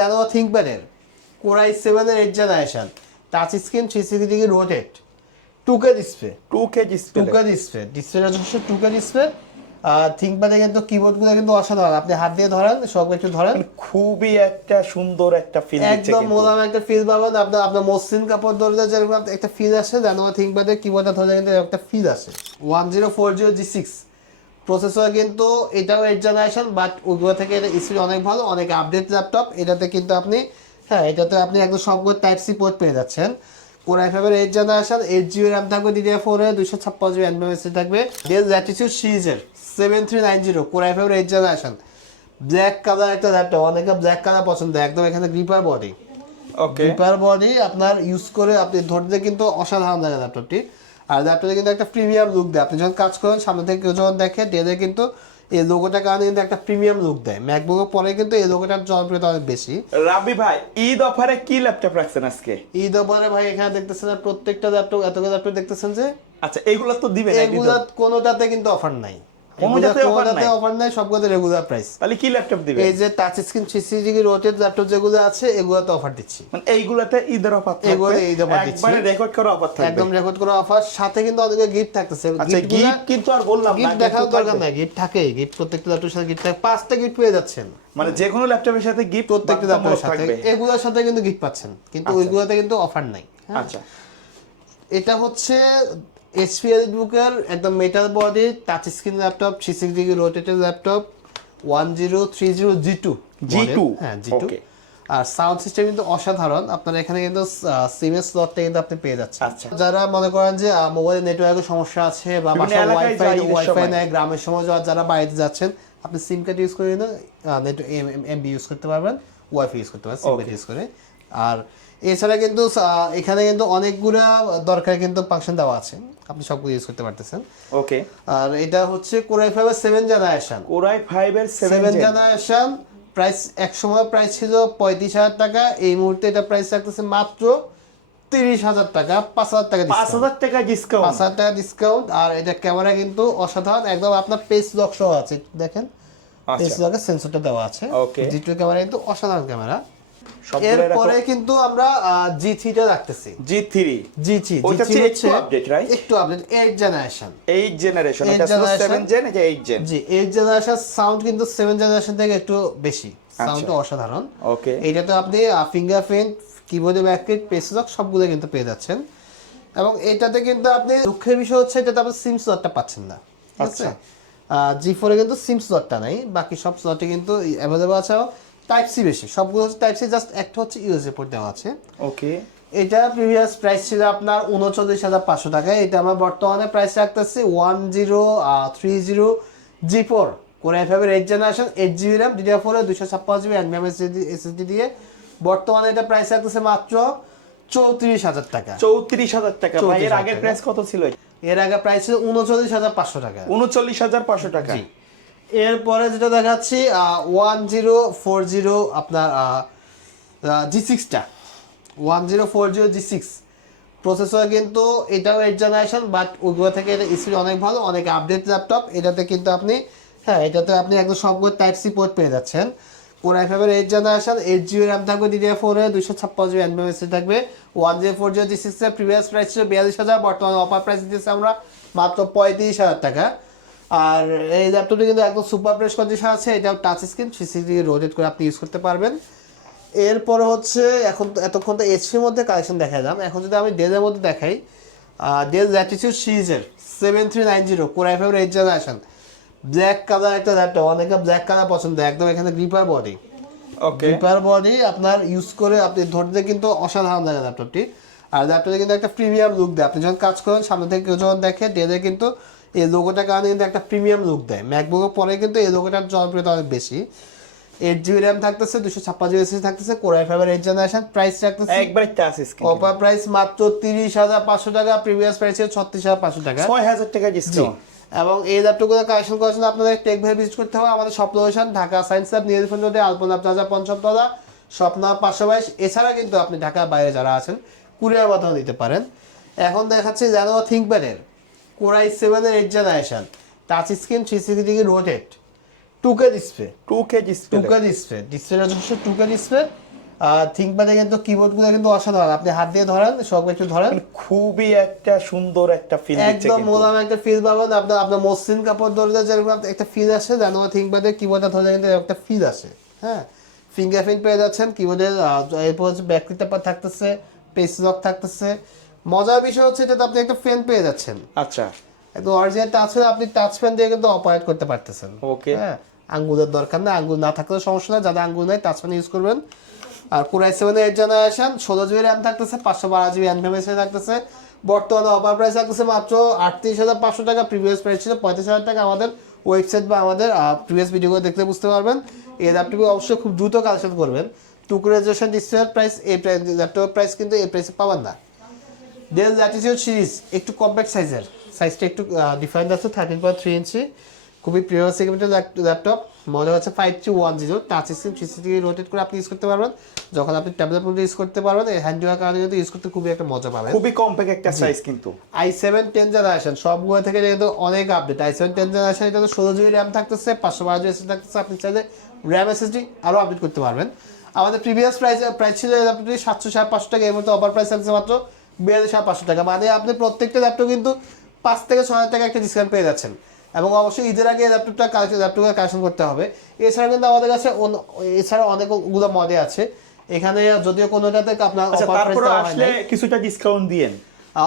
জানো থিঙ্কপ্যাডের কোরাই সেভেনের eight generation touch screen three sixty degree rotate টুকে ডিসপ্লে টু কে ডিসপ্লে টুকে ডিসপ্লে ডিসপ্লেটা যথেষ্ট টুকে ডিসপ্লে আর থিঙ্কপ্যাডে কিন্তু কিবোর্ডগুলো কিন্তু অসাধারণ। আপনি হাত দিয়ে ধরেন সব একটু ধরেন। খুবই একটা সুন্দর একটা ফিল একদম মোলাম একটা ফিল পাবেন। আপনার আপনার মসৃণ কাপড় ধরলে যেরকম একটা ফিল আসে জানো থিঙ্কপ্যাডে কিবোর্ডটা ধরলে কিন্তু একটা ফিল আসে। One zero four zero G six processor কিন্তু এটাও এইট জেনারেশন বাট ওইগুলো থেকে এটা স্পিড অনেক ভালো অনেক আপডেট ল্যাপটপ এটাতে কিন্তু আপনি হ্যাঁ এটাতে আপনি একদম সবগুলো টাইপ সি পোর্ট পেয়ে যাচ্ছেন। কোরআই ফাইভের eight generation eight GB RAM থাকবে ডিডিআর ফোর দুশো ছাপ্পান্ন জিবি এনবিএমএসি থাকবে। ডেল ল্যাটিচিউড সিরিজের seven three nine zero Core i ফাইভের এইট জেনারেশন ব্ল্যাক কালার একটা ল্যাপটপ অনেকে ব্ল্যাক কালার পছন্দ একদম এখানে gripper body okay paper body আপনার ইউজ করে আপনি ধরতে কিন্তু অসাধারণ লাগে ল্যাপটপটি আর ল্যাপটপে কিন্তু একটা প্রিমিয়াম লুক দেয়। আপনি যখন কাজ করেন সামনে থেকে কেউ যখন দেখে ডেলে কিন্তু এই লোগোটার কারণে কিন্তু একটা প্রিমিয়াম লুক দেয়। ম্যাকবুকের পরে কিন্তু এই লোগোটার জনপ্রিয়তা অনেক বেশি। রাবি ভাই ঈদ অফারে কি ল্যাপটপ রাখছেন আজকে? ঈদ অফারে ভাই এখানে দেখতেছেন প্রত্যেকটা ল্যাপটপ এতগুলো ল্যাপটপ দেখতেছেন যে আচ্ছা এগুলো তো দিবেন এগুলা কোনোটাতে কিন্তু অফার নাই। কোনোটাতে offer কোনোটাতে নাই? অফার নাই সবগুলোতে রেগুলার প্রাইস তাহলে কি ল্যাপটপ দিবেন এই যে touch screen three degree rotate laptop যেগুলো আছে এগুলোতে অফার দিচ্ছি। মানে এইগুলাতে ঈদের অফার এগুলোতে ঈদ offer দিচ্ছি। একবারে রেকর্ড করা অফার থাকবে। একদম রেকর্ড করা অফার সাথে কিন্তু অনেক গিফট থাকতেছে। আচ্ছা গিফট কিন্তু আর বললাম না গিফট দেখার দরকার নাই। গিফট থাকে। গিফট প্রত্যেকটা ল্যাপটপের সাথে গিফট থাকে। পাঁচটা গিফট পেয়ে যাচ্ছেন। মানে যে কোনো ল্যাপটপের সাথে গিফট প্রত্যেকটা ল্যাপটপের সাথে। এগুলোর সাথে কিন্তু গিফট পাচ্ছেন। কিন্তু আচ্ছা। ওইগুলোতে কিন্তু অফার নাই। হ্যাঁ? আচ্ছা। এটা হচ্ছে এইচপি বুকের একদম metal body touch screen laptop three six degree rotated laptop one zero three zero G two G2 হ্যাঁ জি টু আর সাউন্ড সিস্টেম কিন্তু অসাধারণ। আপনার এখানে কিন্তু সিমের স্লটটা কিন্তু আপনি পেয়ে যাচ্ছেন। আচ্ছা। যারা মনে করেন যে মোবাইল নেটওয়ার্কের সমস্যা আছে বা বাসায় ওয়াইফাই ওয়াইফাই নেয় গ্রামের সময় যারা বাইরে যাচ্ছেন আপনি সিম কার্ড ইউজ করে নেট এমবি ইউজ করতে পারবেন ওয়াইফাই ইউজ করতে পারবেন সিম কার্ড ইউজ করে। আর এছাড়া কিন্তু এখানে কিন্তু অনেকগুলা দরকার কিন্তু ফাংশন দেওয়া আছে। আপনি সবগুলো ইউজ করতে পারতেছেন। ওকে আর এটা হচ্ছে কোরাই ফাইভের সেভেন জেনারেশন কোরাই 5 এর 7 সেভেন জেনারেশন প্রাইস এক সময় প্রাইস ছিল পঁয়ত্রিশ হাজার টাকা। এই মুহূর্তে এটা প্রাইস রাখতেছে মাত্র তিরিশ হাজার টাকা পাঁচ হাজার টাকা discount। 5000 টাকা ডিসকাউন্ট পাঁচ হাজার টাকা ডিসকাউন্ট আর এটা ক্যামেরা কিন্তু অসাধারণ। একদম আপনার পেস লক সহ আছে। দেখেন? পেস আচ্ছা লকের সেন্সরটা দেওয়া আছে। টু ক্যামেরা কিন্তু অসাধারণ ক্যামেরা এরপরে কিন্তু আমরা জি থ্রিটা রাখতেছি। জি থ্রি জি থ্রি একটু হচ্ছে update, right? একটু আপডেট এইট জেনারেশন 8 জেনারেশন এটা। 7 জেন এটা 8 gen G eight generation sound কিন্তু সেভেন জেনারেশন থেকে একটু বেশি। আচ্ছা। সাউন্ডটা অসাধারণ। ওকে এইটাতে আপনি ফিঙ্গারপ্রিন্ট কিবোর্ডে ব্যাকপ্রিন্ট পেস লক সবগুলো কিন্তু পেয়ে যাচ্ছেন। এবং এটাতে কিন্তু আপনি দুঃখের বিষয় হচ্ছে এটাতে আপনি সিম স্লটটা পাচ্ছেন না আচ্ছা। জি ফোরে কিন্তু সিম স্লটটা নাই বাকি সব স্লটে কিন্তু অ্যাভেলেবল আছে। টাইপ সি বেশি। সবগুলো হচ্ছে টাইপ সি জাস্ট একটা হচ্ছে ইউএসএ পোর্ট দেওয়া আছে। ওকে এটা প্রিভিয়াস প্রাইস ছিল আপনার উনচল্লিশ হাজার পাঁচশো টাকা। এটা আমার বর্তমানে প্রাইস রাখতেছি one zero three zero G four কোরআন ফাইভের eight generation eight GB RAM DDR ফোরে দুশো ছাপ্পান্ন জিবি এসএসডি দিয়ে। বর্তমানে এটা প্রাইস রাখতেছে মাত্র চৌত্রিশ হাজার টাকা। 34000 টাকা। ভাই এর 34,000 আগের প্রাইস কত ছিল? এর আগে প্রাইস ছিল উনচল্লিশ হাজার পাঁচশো টাকা। 39500 টাকা। জি। এরপরে যেটা দেখাচ্ছি ওয়ান জিরো ফোর জিরো আপনার G সিক্সটা one zero four zero G six processor কিন্তু এটাও এইট জেনারেশন বাট ওইগুলো থেকে এটা স্পিড অনেক ভালো, অনেক আপডেট ল্যাপটপ এটাতে কিন্তু আপনি হ্যাঁ এটাতে আপনি একদম সবগুলো টাইপ সি পোর্ট পেয়ে যাচ্ছেন। কোরআই ফাইভের eight generation eight GB RAM থাকবে ডিডিআর ফোরে দুশো ছাপ্পান্ন জিবি এনবিএমএসি থাকবে। One zero four zero G সিক্সের প্রিভিয়াস প্রাইস ছিল বিয়াল্লিশ হাজার, বর্তমানে অফার প্রাইস দিতেছি আমরা মাত্র পঁয়ত্রিশ হাজার টাকা। আর এই ল্যাপটপটি কিন্তু একদম সুপার প্রেস কন্ডিশন আছে এটাও touch screen three sixty rotate করে আপনি ইউজ করতে পারবেন। এরপরে হচ্ছে এখন এতক্ষণ তো এইচপির মধ্যে কালেকশন দেখালাম এখন যদি আমি ডেলের মধ্যে দেখাই ডেল ল্যাটিচিউড সিরিজের seven three nine zero Core i ফাইভের এইট জেনারেশন ব্ল্যাক কালার একটা ল্যাপটপ অনেকে ব্ল্যাক কালার পছন্দ একদম এখানে gripper body okay gripper body আপনার ইউজ করে আপনি ধরতে কিন্তু অসাধারণ লাগে ল্যাপটপটি আর ল্যাপটপে কিন্তু একটা প্রিমিয়াম লুক দেয়। আপনি যখন কাজ করেন সামনে থেকে কেউ যখন দেখে ডেলে কিন্তু এই লোগোটার কারণে কিন্তু একটা প্রিমিয়াম লুক দেয়। ম্যাকবুকের পরে কিন্তু এই লোগোটার জনপ্রিয়তা অনেক বেশি। এইট জিবি র্যাম থাকতেছে দুশো ছাপ্পান্ন জিবি এসএসডি থাকতেছে কোরআই ফাইভের এইট জেনারেশন প্রাইস রাখতেছে একবারে টাচ স্ক্রিন অফার প্রাইস মাত্র তিরিশ হাজার পাঁচশো টাকা প্রিভিয়াস প্রাইস ছিল ছত্রিশ হাজার পাঁচশো টাকা। 6000 টাকা ডিসকাউন্ট এবং এই ল্যাপটপগুলো কালেকশন করার জন্য আপনাদের টেক ভাই ভিজিট করতে হবে আমাদের shop location Dhaka science lab নিয়ে নিউজ রোডে আলপনা প্লাজা পঞ্চমতলা স্বপ্না পাঁচশো বাইশ। এছাড়া কিন্তু আপনি ঢাকার বাইরে যারা আছেন কুরিয়ার মাধ্যমে দিতে পারেন। এখন দেখাচ্ছি জানো থিঙ্কপ্যাডের কোরাই সেভেনের eight generation touch screen three sixty degree rotate টুকে ডিসপ্লে টু কে ডিসপ্লে টুকা ডিসপ্লে ডিসপ্লেটা হচ্ছে টুকা ডিসপ্লে থিঙ্কপ্যাডে কিন্তু কিবোর্ডগুলো কিন্তু অসাধারণ। আপনি হাত দিয়ে ধরেন সব একটু ধরেন। খুবই একটা সুন্দর একটা ফিল একদম মোলাম একটা ফিল পাবেন। আপনার আপনার মসৃণ কাপড় ধরলে যেরকম একটা ফিল আসে জানো থিঙ্কপ্যাডে কিবোর্ডটা ধরলে কিন্তু একটা ফিল আসে। হ্যাঁ? ফিঙ্গারপ্রিন্ট পেয়ে যাচ্ছেন কিবোর্ডের এরপর হচ্ছে ব্যাকলিট পেপার থাকতেছে পেস লক থাকতেছে। মজার বিষয় হচ্ছে এটাতে আপনি একটা ফ্যান পেয়ে যাচ্ছেন। আচ্ছা। একদম অরিজিনাল টাচ পেন আপনি টাচ ফ্যান দিয়ে কিন্তু অপারেট করতে পারতেছেন। ওকে হ্যাঁ আঙ্গুলের দরকার না আঙ্গুল না থাকলেও সমস্যা নাই যাদের আঙ্গুল নাই টাচ ফ্যান ইউজ করবেন। আর core i seven eight generation ষোলো জিবি র্যাম থাকতেছে পাঁচশো বারো জিবি এনভিএমএস থাকতেছে। বর্তমানে অফার প্রাইস থাকতেছে মাত্র আটত্রিশ হাজার পাঁচশো টাকা প্রিভিয়াস প্রাইস ছিল পঁয়ত্রিশ হাজার টাকা। আমাদের ওয়েবসাইট বা আমাদের প্রিভিয়াস ভিডিওগুলো দেখলে বুঝতে পারবেন। এই ল্যাপটপে অবশ্যই খুব দ্রুত কালেকশন করবেন। টুকু রেজুলেশন ডিসপ্লের প্রাইস এই প্রাইস ল্যাপটপের প্রাইস কিন্তু এই প্রাইসে পাবেন না। ডেল ল্যাটিটিউড সিরিজ একটু কম্প্যাক্ট সাইজের সাইজটা একটু ডিফারেন্ট আছে থার্টিন পয়েন্ট থ্রি ইঞ্চি খুবই প্রিয় সেগমেন্টের ল্যাপটপ মডেল হচ্ছে five three one zero touch screen three sixty rotate করে আপনি ইউজ করতে পারবেন। যখন আপনি ট্যাবলেট মধ্যে ইউজ করতে পারবেন হ্যান্ড হওয়ার কারণে কিন্তু ইউজ করতে খুবই একটা মজা পাবেন। খুবই কম্প্যাক্ট একটা সাইজ কিন্তু। আই সেভেন টেন জেনারেশন সবগুলো থেকে যেহেতু অনেক update I seven ten generation এটা তো ষোলো জিবি র্যাম থাকতেছে পাঁচশো বারো জিবি এসএসডি থাকতেছে। আপনি চাইলে র্যাম এসএসডি আরও আপডেট করতে পারবেন। আমাদের প্রিভিয়াস প্রাইস প্রাইস ছিল আপনি সাতশো সাড়ে পাঁচশো টাকা এর মধ্যে অফার প্রাইস থাকছে মাত্র বিয়াল্লিশ সাড়ে পাঁচশো টাকা। মানে আপনি প্রত্যেকটা ল্যাপটপ কিন্তু পাঁচ থেকে ছয় হাজার টাকা একটা ডিসকাউন্ট পেয়ে যাচ্ছেন। এবং অবশ্যই ঈদের আগে ল্যাপটপটা কালেকশন ল্যাপটপের কালেকশন করতে হবে। এছাড়া কিন্তু আমাদের কাছে এছাড়া অনেকগুলো মডেল আছে। এখানে যদিও কোনোটাতে আপনার আচ্ছা তারপরে আসলে কিছুটা ডিসকাউন্ট দিয়েন।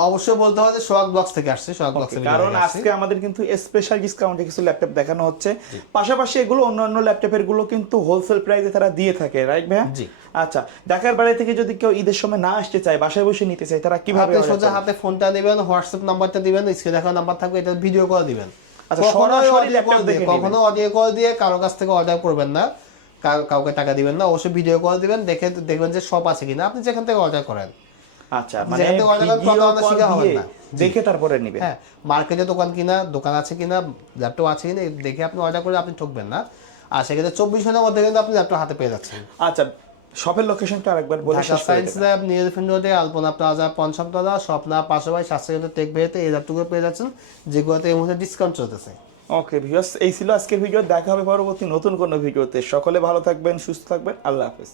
অবশ্যই বলতে হবে যে সোহাগ ব্লগস থেকে আসছে সোহাগ ব্লগস থেকে কারণ আজকে আমাদের কিন্তু স্পেশাল ডিসকাউন্টে কিছু ল্যাপটপ দেখানো হচ্ছে। পাশাপাশি এগুলো অন্যান্য ল্যাপটপেরগুলো কিন্তু হোলসেল প্রাইসে তারা দিয়ে থাকে রাইট ভাইয়া? জি। আচ্ছা ঢাকার বাইরে থেকে যদি কেউ ঈদের সময় না আসতে চায় বাসায় বসে নিতে চায় তারা কীভাবে সোজা হাতে ফোনটা দিবেন হোয়াটসঅ্যাপ নাম্বারটা দিবেন স্ক্রিনে দেখা নাম্বার থাকবে এটা ভিডিও কল দিবেন। আচ্ছা, কখনো সরাসরি দিয়ে দেখে কখনো অডিও কল দিয়ে কারও কাছ থেকে অর্ডার করবেন না কাউকে টাকা দিবেন না অবশ্যই ভিডিও কল দিবেন দেখে দেখবেন যে সব আছে কিনা আপনি যেখান থেকে অর্ডার করেন। আচ্ছা মানে। দেখে তারপরে নিবেন। হ্যাঁ মার্কেটে দোকান কিনা দোকান আছে কিনা ল্যাপটপ আছে কিনা দেখে আপনি অর্ডার করে আপনি ঠকবেন না। আর সেক্ষেত্রে চব্বিশ ঘণ্টার মধ্যে কিন্তু আপনি ল্যাপটপ হাতে পেয়ে যাচ্ছেন। আচ্ছা শপের লোকেশনটা আরেকবার বলে শেষ সায়েন্স। ল্যাব রোডে আলপনা প্লাজা পঞ্চমতলা স্বপ্না পাশাপাশি স্বাস্থ্যকেন্দ্র টেক ভেতে এই ল্যাপটপগুলো পেয়ে যাচ্ছেন। যেগুলোতে এই মুহূর্তে ডিসকাউন্ট চলতেছে। ওকে ভিউয়ার্স এই ছিল আজকের ভিডিও দেখা হবে পরবর্তী নতুন কোনো ভিডিওতে সকলে ভালো থাকবেন সুস্থ থাকবেন। আল্লাহ হাফেজ।